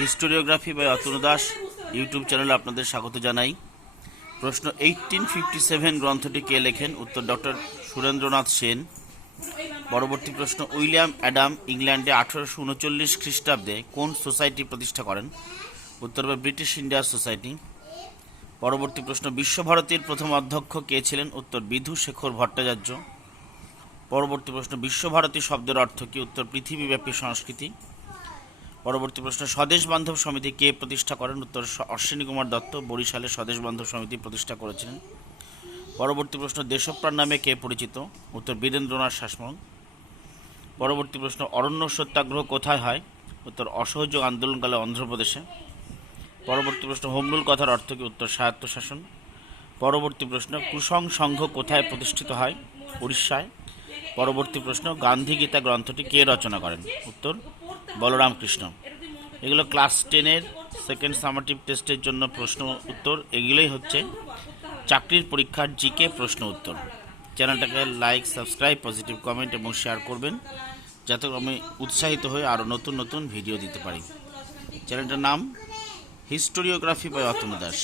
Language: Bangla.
Historiography by Atanu Das YouTube চ্যানেলে আপনাদের স্বাগত জানাই। প্রশ্ন 1857 গ্রন্থটি কে লেখেন? উত্তর ডক্টর সুরেন্দ্রনাথ সেন। পরবর্তী প্রশ্ন, উইলিয়াম অ্যাডাম ইংল্যান্ডে 1839 খ্রিস্টাব্দে কোন সোসাইটি প্রতিষ্ঠা করেন? উত্তর ব্রিটিশ ইন্ডিয়া সোসাইটি। পরবর্তী প্রশ্ন, বিশ্বভারতীর প্রথম অধ্যক্ষ কে ছিলেন? উত্তর বিধু শেখর ভট্টাচার্য। পরবর্তী প্রশ্ন, বিশ্বভারতী শব্দের অর্থ কি? উত্তর পৃথিবীব্যাপী সংস্কৃতি। পরবর্তী প্রশ্ন, স্বদেশ বান্ধব সমিতি কে প্রতিষ্ঠা করেন? উত্তর অশ্বিনী কুমার দত্ত বরিশালে স্বদেশ বান্ধব সমিতি প্রতিষ্ঠা করেছিলেন। পরবর্তী প্রশ্ন, দেশপ্রাণ নামে কে পরিচিত? উত্তর বীরেন্দ্রনাথ শাসমল। পরবর্তী প্রশ্ন, অরণ্য সত্যাগ্রহ কোথায় হয়? উত্তর অসহযোগ আন্দোলনকালে অন্ধ্রপ্রদেশে। পরবর্তী প্রশ্ন, হোমরুল কথার অর্থ কি? উত্তর স্বায়ত্তশাসন। পরবর্তী প্রশ্ন, কুসং সংঘ কোথায় প্রতিষ্ঠিত হয়? উড়িষ্যায়। পরবর্তী প্রশ্ন, গান্ধী গীতা গ্রন্থটি কে রচনা করেন? উত্তর বলরাম কৃষ্ণ। এগুলো ক্লাস 10-এর সেকেন্ড সামেটিভ টেস্টের জন্য প্রশ্ন উত্তর। এগুলোই হচ্ছে চাকরির পরীক্ষার জিকে প্রশ্ন উত্তর। চ্যানেলটাকে লাইক, সাবস্ক্রাইব, পজিটিভ কমেন্ট এবং শেয়ার করবেন, যাতে আমি উৎসাহিত হয়ে আরও নতুন নতুন ভিডিও দিতে পারি। চ্যানেলটার নাম হিস্টোরিওগ্রাফি বাই অতনু দাস।